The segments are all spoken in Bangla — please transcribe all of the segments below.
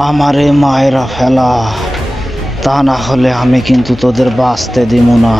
আমারে মায়েরা ফেলা, তা না হলে আমি কিন্তু তোদের বাঁচতে দিব না।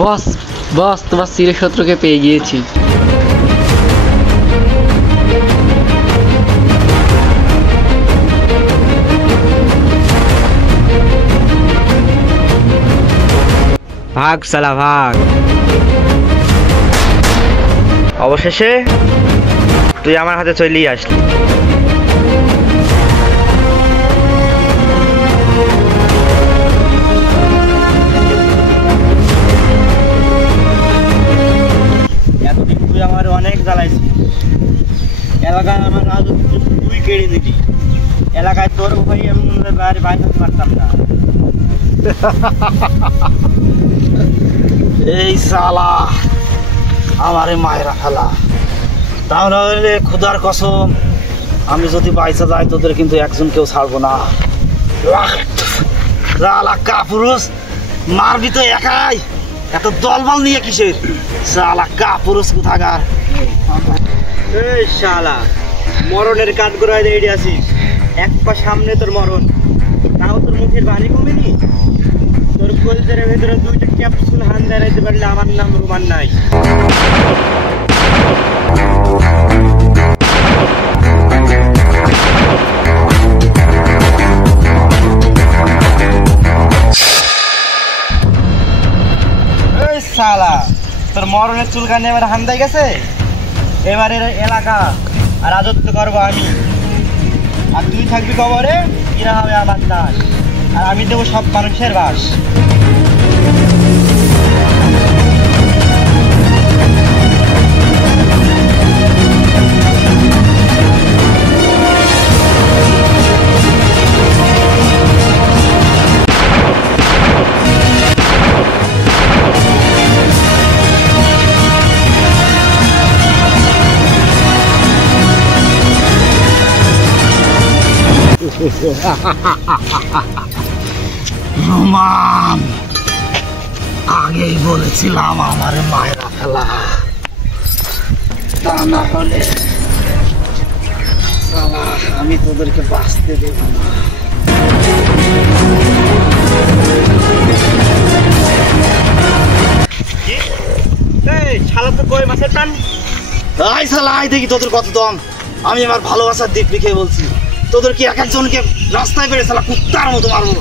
বস বস, তোমার চিরশত্রুকে পেয়ে গিয়েছি। ভাগ সালা ভাগ। অবশেষে তুই আমার হাতে চলেই আসলি। এতদিন তুই আমার অনেক জ্বালাইছিস, এলাকায় আমার রাজত্ব তুই কেড়ে দিবি। এলাকায় তোর ভাই আমি বাইরে বাইরে পারতাম না। এই শালা আমারে মায়েরা ফেলা, তাহলে খুদার কসম আমি যদি বাইসা যাই তোদের কিন্তু একজন কেউ ছাড়বো না। কাপুরুষ মারবি তো একাই, এত দলবল নিয়ে কিসের? শালা কাপুরুষ কোথাকার। এই শালা মরণের কাঠ গোড়ায় রেডি আছিস, এক পা সামনে তোর মরণ, তাও তোর মুখের বাড়ি কমেনি। তোর কলজের ভেতরে দুইটা ক্যাপসুল হান দাঁড়াইতে পারলে আমার নাম রোমান নাই। এই শালা তোর মরণের চুলকানি এবার হান্দাই গেছে। এবারে এলাকা আর রাজত্ব করবো আমি, আর তুই থাকবি কবরে, এরা হবে আমার দাস, আর আমি দেবো সব মানুষের বাস। রোমান, আগেই বলেছিলাম আমার মায়েরা ফেলা, তা না হলে আমি তোদেরকে বাঁচতে দেব না। শালা তো কই মাছের টান। আই শালা আই দেখি তোদের কত দম। আমি আমার ভালোবাসার দিক লিখে বলছি, তোদের কি এক একজনকে রাস্তায় বেড়ে শালা কুত্তার মতো মারবো।